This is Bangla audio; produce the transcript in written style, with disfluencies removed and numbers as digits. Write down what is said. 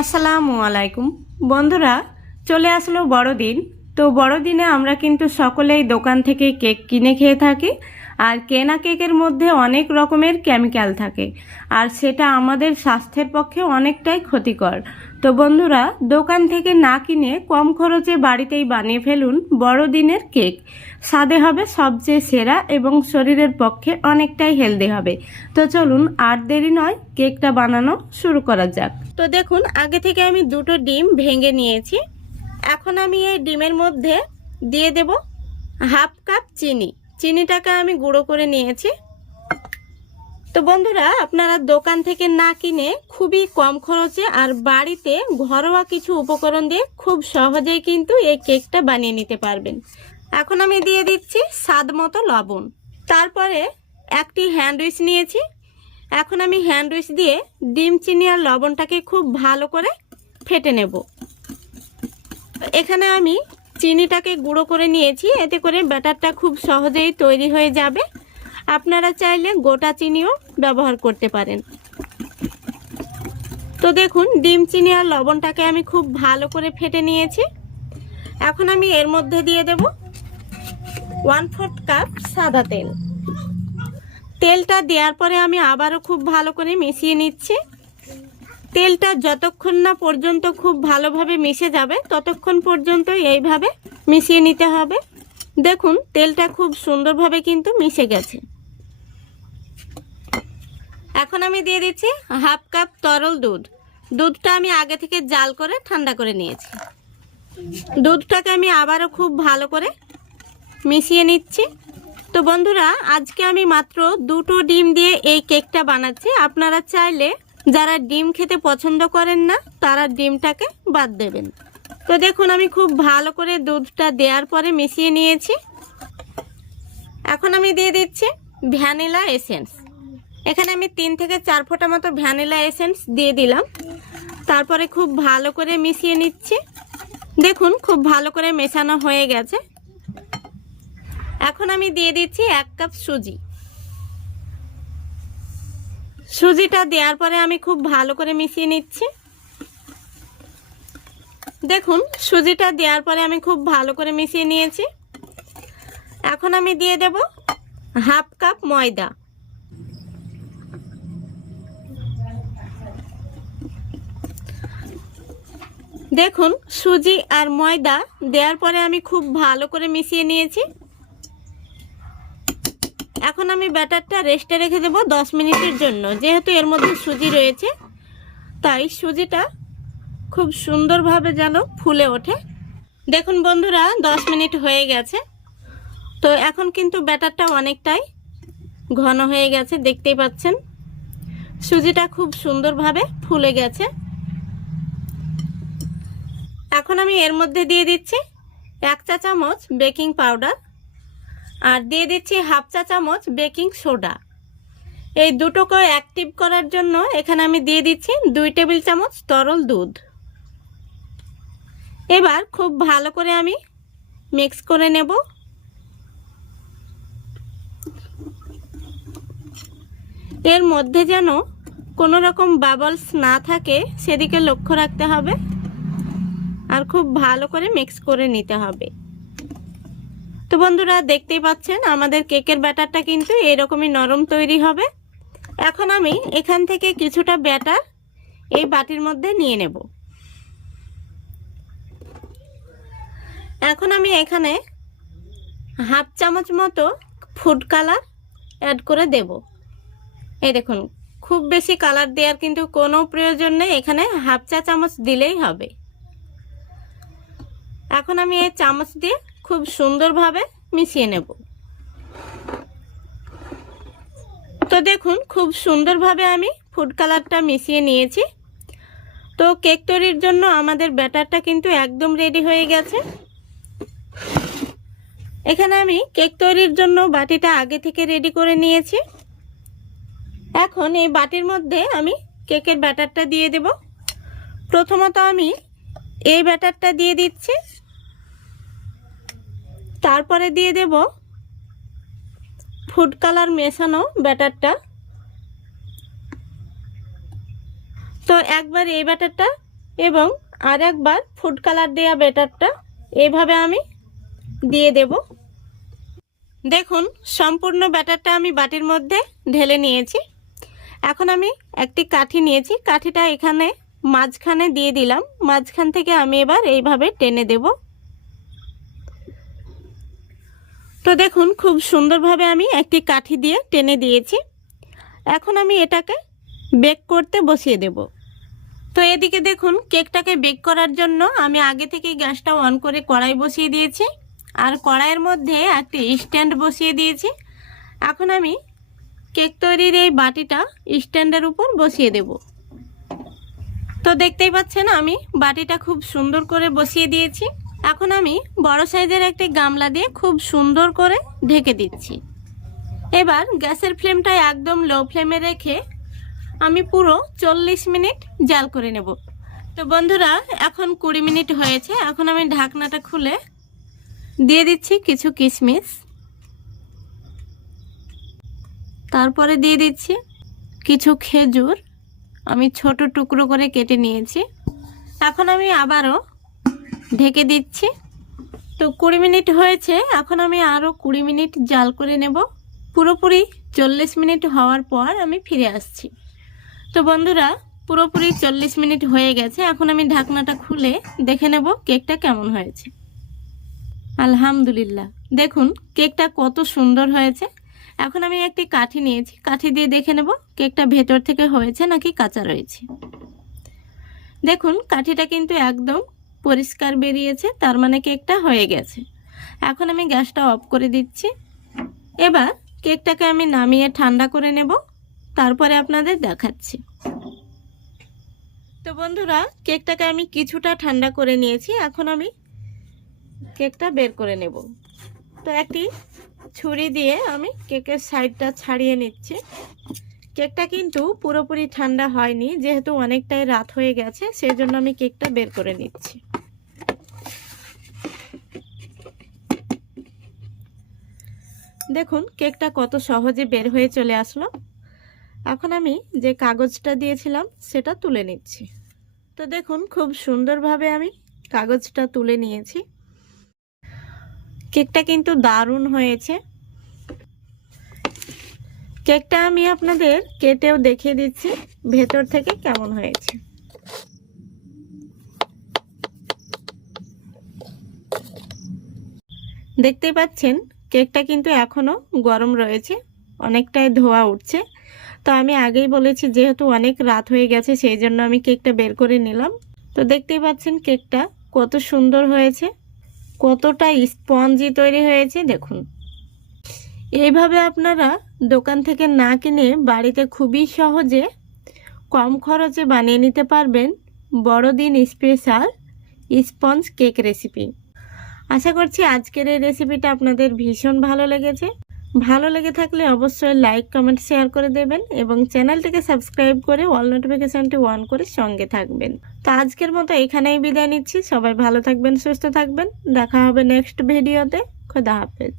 আসসালামু আলাইকুম বন্ধুরা, চলে আসলো বড়দিন। তো বড়দিনে আমরা কিন্তু সকলেই দোকান থেকে কেক কিনে খেয়ে থাকি। আর কেনা কেকের মধ্যে অনেক রকমের কেমিক্যাল থাকে, আর সেটা আমাদের স্বাস্থ্যের পক্ষে অনেকটাই ক্ষতিকর। তো বন্ধুরা, দোকান থেকে না কিনে কম খরচে বাড়িতেই বানিয়ে ফেলুন বড়দিনের কেক। স্বাদে হবে সবচেয়ে সেরা এবং শরীরের পক্ষে অনেকটাই হেলদি হবে। তো চলুন আর দেরি নয়, কেকটা বানানো শুরু করা যাক। তো দেখুন, আগে থেকে আমি দুটো ডিম ভেঙে নিয়েছি। এখন আমি এই ডিমের মধ্যে দিয়ে দেব হাফ কাপ চিনি। চিনিটাকে আমি গুঁড়ো করে নিয়েছি। তো বন্ধুরা, আপনারা দোকান থেকে না কিনে খুবই কম খরচে আর বাড়িতে ঘরোয়া কিছু উপকরণ দিয়ে খুব সহজেই কিন্তু এই কেকটা বানিয়ে নিতে পারবেন। এখন আমি দিয়ে দিচ্ছি স্বাদ মতো লবণ। তারপরে একটি হ্যান্ডউইচ নিয়েছি। এখন আমি হ্যান্ডউইচ দিয়ে ডিম, চিনি আর লবণটাকে খুব ভালো করে ফেটে নেব। এখানে আমি চিনিটাকে গুঁড়ো করে নিয়েছি, এতে করে ব্যাটারটা খুব সহজেই তৈরি হয়ে যাবে। আপনারা চাইলে গোটা চিনিও ব্যবহার করতে পারেন। তো দেখুন, ডিম, চিনি আর লবণটাকে আমি খুব ভালো করে ফেটে নিয়েছি। এখন আমি এর মধ্যে দিয়ে দেব 1/4 কাপ সাদা তেল। তেলটা দেওয়ার পরে আমি আবারও খুব ভালো করে মিশিয়ে নিচ্ছি। তেলটা যতক্ষণ না পর্যন্ত খুব ভালোভাবে মিশে যাবে ততক্ষণ পর্যন্ত এইভাবে মিশিয়ে নিতে হবে। দেখুন, তেলটা খুব সুন্দরভাবে কিন্তু মিশে গেছে। এখন আমি দিয়ে দিচ্ছি হাফ কাপ তরল দুধ। দুধটা আমি আগে থেকে জাল করে ঠান্ডা করে নিয়েছি। দুধটাকে আমি আবারও খুব ভালো করে মিশিয়ে নিচ্ছি। তো বন্ধুরা, আজকে আমি মাত্র দুটো ডিম দিয়ে এই কেকটা বানাচ্ছি। আপনারা চাইলে যারা ডিম খেতে পছন্দ করেন না তারা ডিমটাকে বাদ দেবেন। তো দেখুন, আমি খুব ভালো করে দুধটা দেওয়ার পরে মিশিয়ে নিয়েছি। এখন আমি দিয়ে দিচ্ছি ভ্যানিলা এসেন্স। এখানে আমি 3 থেকে 4 ফোঁটা মতো ভ্যানিলা এসেন্স দিয়ে দিলাম। তারপরে খুব ভালো করে মিশিয়ে নিচ্ছি। দেখুন, খুব ভালো করে মেশানো হয়ে গেছে। এখন আমি দিয়ে দিচ্ছি 1 কাপ সুজি। সুজিটা দেওয়ার পরে আমি খুব ভালো করে মিশিয়ে নিচ্ছি। দেখুন, সুজিটা দেওয়ার পরে আমি খুব ভালো করে মিশিয়ে নিয়েছি। এখন আমি দিয়ে দেব হাফ কাপ ময়দা। দেখুন, সুজি আর ময়দা দেওয়ার পরে আমি খুব ভালো করে মিশিয়ে নিয়েছি। এখন আমি ব্যাটারটা রেস্টে রেখে দেব 10 মিনিটের জন্য। যেহেতু এর মধ্যে সুজি রয়েছে, তাই সুজিটা খুব সুন্দরভাবে যেন ফুলে ওঠে। দেখুন বন্ধুরা, 10 মিনিট হয়ে গেছে। তো এখন কিন্তু ব্যাটারটা অনেকটাই ঘন হয়ে গেছে, দেখতেই পাচ্ছেন। সুজিটা খুব সুন্দরভাবে ফুলে গেছে। এখন আমি এর মধ্যে দিয়ে দিচ্ছি 1 চা চামচ বেকিং পাউডার আর দিয়ে দিচ্ছি হাফ চা চামচ বেকিং সোডা। এই দুটোকে অ্যাক্টিভ করার জন্য এখানে আমি দিয়ে দিচ্ছি 2 টেবিল চামচ তরল দুধ। এবার খুব ভালো করে আমি মিক্স করে নেব। এর মধ্যে যেন কোনো রকম বাবলস না থাকে সেদিকে লক্ষ্য রাখতে হবে, আর খুব ভালো করে মিক্স করে নিতে হবে। তো বন্ধুরা, দেখতেই পাচ্ছেন আমাদের কেকের ব্যাটারটা কিন্তু এরকমই নরম তৈরি হবে। এখন আমি এখান থেকে কিছুটা ব্যাটার এই বাটির মধ্যে নিয়ে নেব। এখন আমি এখানে হাফ চামচ মতো ফুড কালার অ্যাড করে দেব। এই দেখুন, খুব বেশি কালার দেওয়ার কিন্তু কোনো প্রয়োজন নেই, এখানে হাফ চা চামচ দিলেই হবে। এখন আমি এই চামচ দিয়ে খুব সুন্দরভাবে মিশিয়ে নেব। তো দেখুন, খুব সুন্দরভাবে আমি ফুড কালারটা মিশিয়ে নিয়েছি। তো কেক তৈরির জন্য আমাদের ব্যাটারটা কিন্তু একদম রেডি হয়ে গেছে। এখানে আমি কেক তৈরির জন্য বাটিটা আগে থেকে রেডি করে নিয়েছি। এখন এই বাটির মধ্যে আমি কেকের ব্যাটারটা দিয়ে দেব। প্রথমত আমি এই ব্যাটারটা দিয়ে দিচ্ছি, তারপরে দিয়ে দেব ফুড কালার মেশানো ব্যাটারটা। তো একবার এই ব্যাটারটা এবং আর একবার ফুড কালার দেওয়া ব্যাটারটা এভাবে আমি দিয়ে দেব। দেখুন সম্পূর্ণ ব্যাটারটা আমি বাটির মধ্যে ঢেলে নিয়েছি। এখন আমি একটি কাঠি নিয়েছি, কাঠিটা এখানে মাঝখানে দিয়ে দিলাম। মাঝখান থেকে আমি এবার এইভাবে টেনে দেব। তো দেখুন খুব সুন্দরভাবে আমি একটি কাঠি দিয়ে টেনে দিয়েছি। এখন আমি এটাকে বেক করতে বসিয়ে দেব। তো এদিকে দেখুন কেকটাকে বেক করার জন্য আমি আগে থেকেই গ্যাসটা অন করে কড়াই বসিয়ে দিয়েছি, আর কড়াইয়ের মধ্যে একটি স্ট্যান্ড বসিয়ে দিয়েছি। এখন আমি কেক তৈরির এই বাটিটা স্ট্যান্ডের উপর বসিয়ে দেব। তো দেখতেই পাচ্ছেন আমি বাটিটা খুব সুন্দর করে বসিয়ে দিয়েছি। এখন আমি বড় সাইজের একটি গামলা দিয়ে খুব সুন্দর করে ঢেকে দিচ্ছি। এবার গ্যাসের ফ্লেমটা একদম লো ফ্লেমে রেখে আমি পুরো 40 মিনিট জাল করে নেব। তো বন্ধুরা এখন 20 মিনিট হয়েছে। এখন আমি ঢাকনাটা খুলে দিয়ে দিচ্ছি কিছু কিশমিশ, তারপরে দিয়ে দিচ্ছি কিছু খেজুর আমি ছোট টুকরো করে কেটে নিয়েছি। এখন আমি আবারও ঢেকে দিচ্ছি। তো 20 মিনিট হয়েছে, এখন আমি আরও 20 মিনিট জাল করে নেব। পুরোপুরি 40 মিনিট হওয়ার পর আমি ফিরে আসছি। তো বন্ধুরা পুরোপুরি 40 মিনিট হয়ে গেছে। এখন আমি ঢাকনাটা খুলে দেখে নেব কেকটা কেমন হয়েছে। আলহামদুলিল্লাহ, দেখুন কেকটা কত সুন্দর হয়েছে। এখন আমি একটি কাঠি নিয়েছি, কাঠি দিয়ে দেখে নেব কেকটা ভেতর থেকে হয়েছে নাকি কাঁচা রয়েছে। দেখুন কাঠিটা কিন্তু একদম পরিষ্কার বেরিয়েছে, তার মানে কেকটা হয়ে গেছে। এখন আমি গ্যাসটা অফ করে দিচ্ছি। এবার কেকটাকে আমি নামিয়ে ঠান্ডা করে নেব, তারপরে আপনাদের দেখাচ্ছি। তো বন্ধুরা কেকটাকে আমি কিছুটা ঠান্ডা করে নিয়েছি। এখন আমি কেকটা বের করে নেব। তো একটি ছুরি দিয়ে আমি কেকের সাইডটা ছাড়িয়ে নিচ্ছি। কেকটা কিন্তু পুরোপুরি ঠান্ডা হয়নি, যেহেতু অনেকটাই রাত হয়ে গেছে, সেজন্য আমি কেকটা বের করে নিচ্ছি। দেখুন কেকটা কত সহজে বের হয়ে চলে আসলো। এখন আমি যে কাগজটা দিয়েছিলাম সেটা তুলে নিচ্ছি। তো দেখুন খুব সুন্দরভাবে আমি কাগজটা তুলে নিয়েছি। কেকটা কিন্তু দারুণ হয়েছে। কেকটা আমি আপনাদের কেটেও দেখিয়ে দিচ্ছি ভেতর থেকে কেমন হয়েছে। দেখতেই পাচ্ছেন কেকটা কিন্তু এখনো গরম রয়েছে, অনেকটাই ধোয়া উঠছে। তো আমি আগেই বলেছি যেহেতু অনেক রাত হয়ে গেছে সেই জন্য আমি কেকটা বের করে নিলাম। তো দেখতেই পাচ্ছেন কেকটা কত সুন্দর হয়েছে, কতটা স্পঞ্জি তৈরি হয়েছে দেখুন। এইভাবে আপনারা দোকান থেকে না কিনে বাড়িতে খুবই সহজে কম খরচে বানিয়ে নিতে পারবেন বড়দিন স্পেশাল স্পঞ্জ কেক রেসিপি। আশা করছি আজকের এই রেসিপিটা আপনাদের ভীষণ ভালো লেগেছে। ভালো লেগে থাকলে অবশ্যই লাইক কমেন্ট শেয়ার করে দেবেন এবং চ্যানেলটিকে সাবস্ক্রাইব করে অল নোটিফিকেশনটি অন করে সঙ্গে থাকবেন। তো আজকের মতো এখানেই বিদায় নিচ্ছি। সবাই ভালো থাকবেন, সুস্থ থাকবেন। দেখা হবে নেক্সট ভিডিওতে। খোদা হাফেজ।